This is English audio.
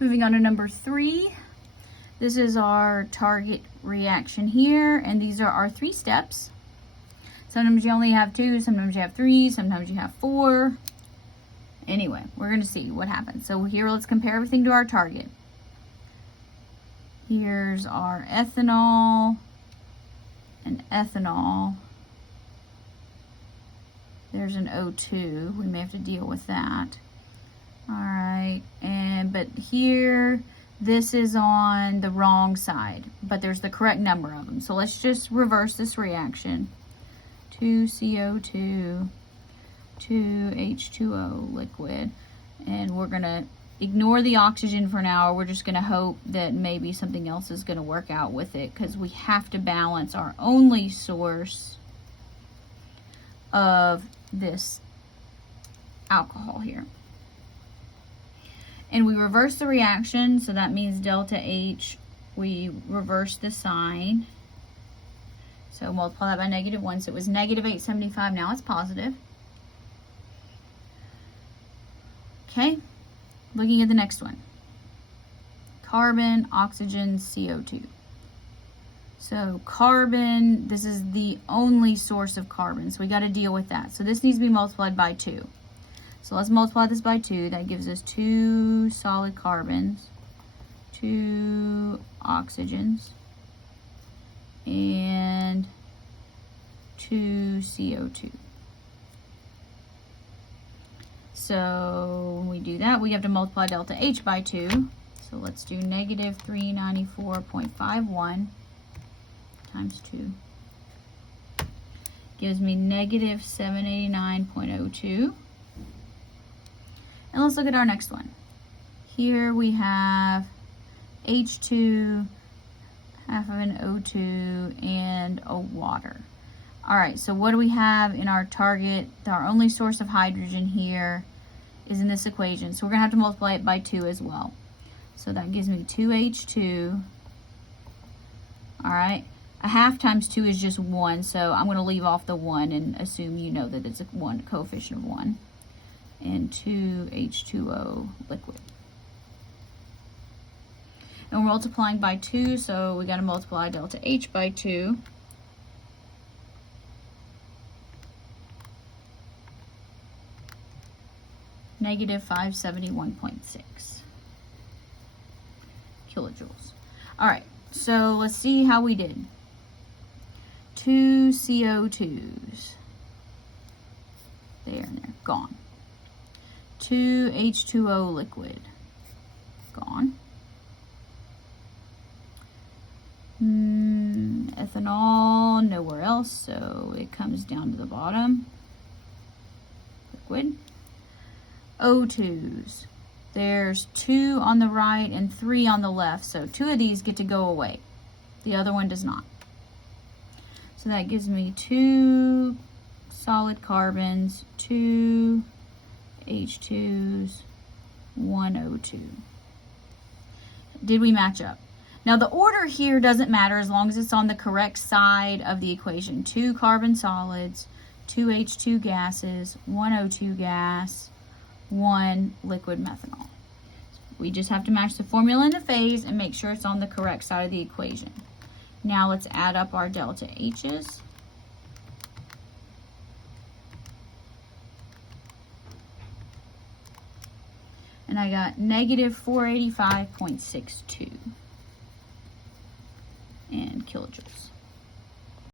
Moving on to number 3. This is our target reaction here, and these are our 3 steps. Sometimes you only have 2, sometimes you have 3, sometimes you have 4. Anyway, we're going to see what happens. So here, let's compare everything to our target. Here's our ethanol and ethanol. There's an O2. We may have to deal with that. All right, but here, this is on the wrong side, but there's the correct number of them. So let's just reverse this reaction. 2CO2, 2H2O liquid, and we're gonna ignore the oxygen for now. We're just gonna hope that maybe something else is gonna work out with it, because we have to balance our only source of this alcohol here. And we reverse the reaction, so that means delta H, we reverse the sign. So multiply that by -1, so it was -875, now it's positive. Okay, looking at the next one. Carbon, oxygen, CO2. So carbon, this is the only source of carbon, so we got to deal with that. So this needs to be multiplied by 2. So let's multiply this by 2. That gives us 2 solid carbons, 2 oxygens, and 2 CO2. So when we do that, we have to multiply delta H by 2. So let's do -394.51 times 2. Gives me -789.02. And let's look at our next one. Here we have H2, half of an O2, and a water. All right, so what do we have in our target? Our only source of hydrogen here is in this equation. So we're gonna have to multiply it by 2 as well. So that gives me 2H2. All right, a half times 2 is just 1, so I'm gonna leave off the 1 and assume you know that it's a coefficient of 1. And 2H2O liquid. And we're multiplying by 2, so we got to multiply delta H by 2. -571.6 kilojoules. All right, so let's see how we did. 2 CO2s. There and there, gone. 2 H2O liquid, gone. Ethanol, nowhere else, so it comes down to the bottom. Liquid. O2s, there's 2 on the right and 3 on the left, so 2 of these get to go away. The other one does not. So that gives me 2 solid carbons, 2 H2s, 1 O2. Did we match up? Now the order here doesn't matter as long as it's on the correct side of the equation. 2 carbon solids, 2 H2 gases, 1 O2 gas, 1 liquid methanol. We just have to match the formula and the phase and make sure it's on the correct side of the equation. Now let's add up our delta H's. And I got -485.62 and kilojoules.